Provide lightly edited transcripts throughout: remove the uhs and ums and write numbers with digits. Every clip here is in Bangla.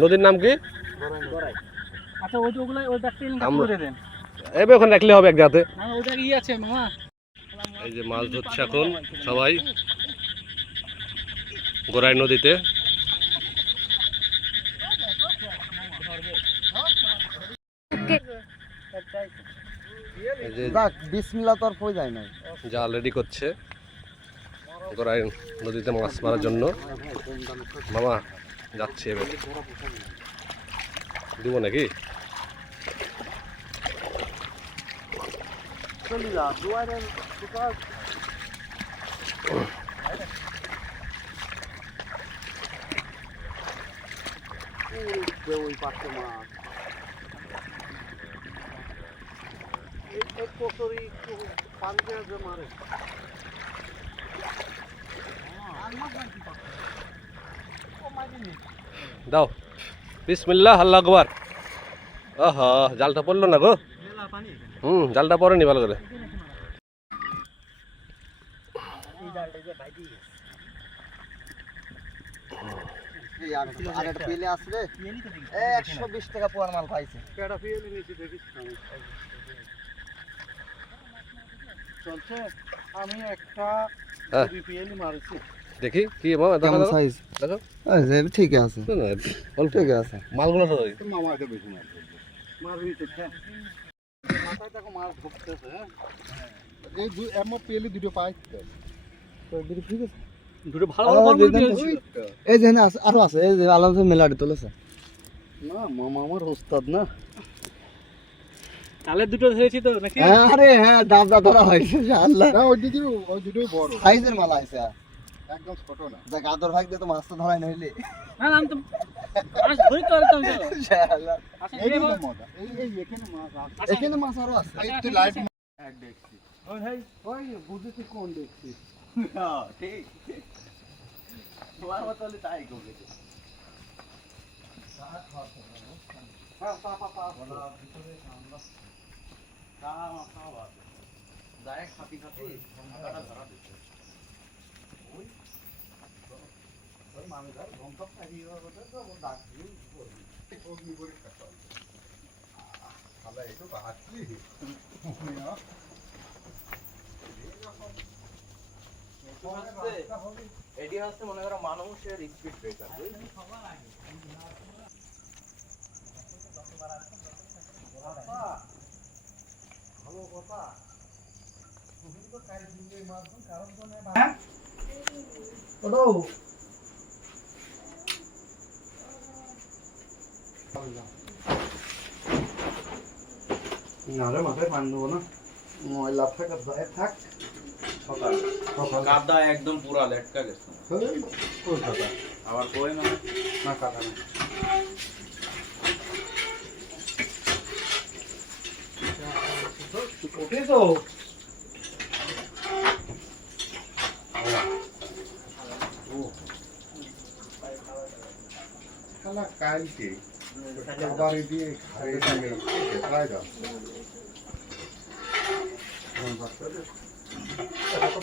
নদীর নাম কি? আচ্ছা ওইগুলো ওই ব্যাকটেরিয়াটা করে দেন। এবার ওখানে রাখলে হবে এক জায়গাতে। হ্যাঁ ওইটা কি আছে মামা? এই যে মাছ ধরছে এখন সবাই গোরাই নদীতে। বিসমিল্লাহ তো আর কই যায় না। জাল রেডি করছে গোরাই নদীতে মাছ মারার জন্য। মামা যাচ্ছে এবার, দিব নাকি? ওই পাশে মাছ এক বছরই একটু পানিতে যে মারে। দাও বিসমিল্লাহ আল্লাহু আকবার। আহা জালটা পড়লো না গো। জালটা পড়েনি ভালো করে। আর একটা পেলে আসলে 120 টাকা পোয়ার মাল পাইছে। কেডা পেলে নিয়েছি দেখিস চলছে। আমি একটা পেলে মারছি, দেখি কি মামা কেমন সাইজ দেখো। এই ঠিক আছে, অল্প ঠিক আছে। মালগুলো তো ওই মামা এটা বেশি মাছ মারবি তো হ্যাঁ। মাথায় দেখো মাছ ঢুকতেছে। হ্যাঁ এই দুই এমন পেলে দুটো পাইছে তো দুটো ঠিক আছে। দুটো ভালো ভালো বল দিয়েছি। এই যে না আরো আছে, এই যে আলাদা মেলাড়ি তোলেছে না। মামা আমার ওস্তাদ না। তাহলে দুটো ধরেছি তো নাকি? আরে হ্যাঁ ডাবটা ধরা হয়েছে আল্লাহ। না ওই দুটোই বড় সাইজের মাল আছে, একদম ছোট না। দেখ আদর ভাগ দিয়ে তো মাছ তো ধরাই নইলে। না আমি তো মাছ ধরি তো আরতাম তো ইনশাআল্লাহ। আচ্ছা এই মজা। এই এখানে মাছ আছে, এখানে মাছ আরো আছে। একটু লাইট এক দেখছি। ওই ভাই ওই বুঝেছি কোন দেখছি। হ্যাঁ ঠিক তোমার মত হলে তাই করবে। হ্যাঁ পাপা বলা ভিতরে আমরা খাওয়া যায় খাতি খাতি ঢাকাটা ধরা দিচ্ছে। ওই মানে ধর ঘন্টা খাইয়ে হবে তো ডাক দিয়ে অগ্নি পরীক্ষা চলছে। তাহলে একটু বাহাচ্ছি এটি হচ্ছে মনে করো মানুষের স্পিড ব্রেকার। ভালো কথা নারে মাথায় পানি দেবো না, ময়লা থাক থাক। কাদা একদম পুরা লেটকা গেছে। আবার কই না না কাদা না। ওকে তো খালা কালকে বাড়ি দিয়ে খাই দিয়ে খাই দাও।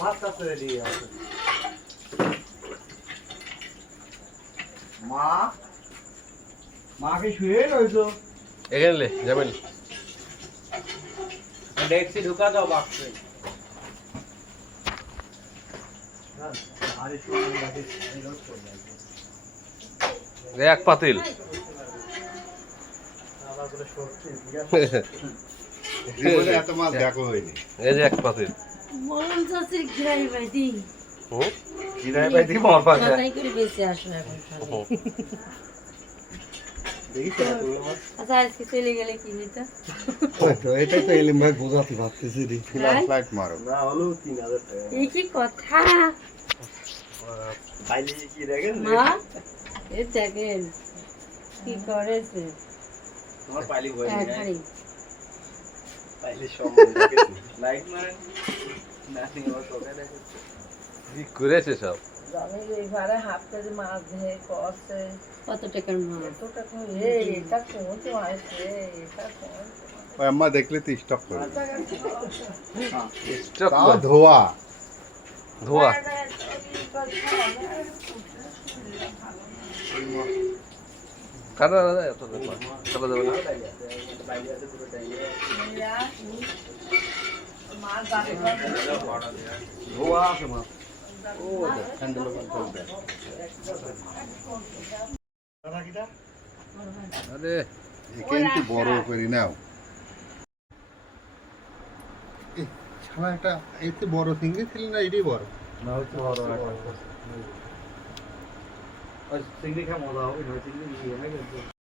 ভাত কাছে রেডি আছে। মা মাকে শুয়ে রয়েছো এখানে লে যাবেন। ডেক্সি ঢুকা দাও বাক্সে। এক পাতিল এত মাছ দেখো হয়নি। এই যে এক পাতিল মরণ চাষের ঘিরাই বাইদি জিরাই পাই দিই মর পাশে তাই করে বেঁচে আসো এখন খালি। দেখি তো মাছ। আচ্ছা আজকে চলে গেলে কি নিতে? তো এটাই তো এলিম ভাই বোঝাতে ভাবতেছি রে। ফ্লাইট মারো না হলো 3000 টাকা। এই কি কথা বাইলে কি দেখেন মা? এই দেখেন কি করেছে তোমার পাইলি হই না। খালি বাইলে সব দেখেছি। লাইট মারেন নাসিং ওর তোকে দেখে কি করেছে সব। আমি এইবারে হাফ কেজি মাছ ধরে করছে। কত টাকার মাছ? এত টাকা এটা কোন আছে এটা কোন ওই আম্মা দেখলে তো স্টপ করে স্টক ধোয়া ধোয়া কাটা যায় এত কাটা যাবে না ধোয়া আছে মাছ ও হ্যান্ডেল চলবে আরে কিন্তু বড় করে নাও ছাড়া একটা এতে বড় চিংড়ি ছিল না এটাই বড় না হচ্ছে বড় চিংড়ি খা মজা হবে চিংড়ি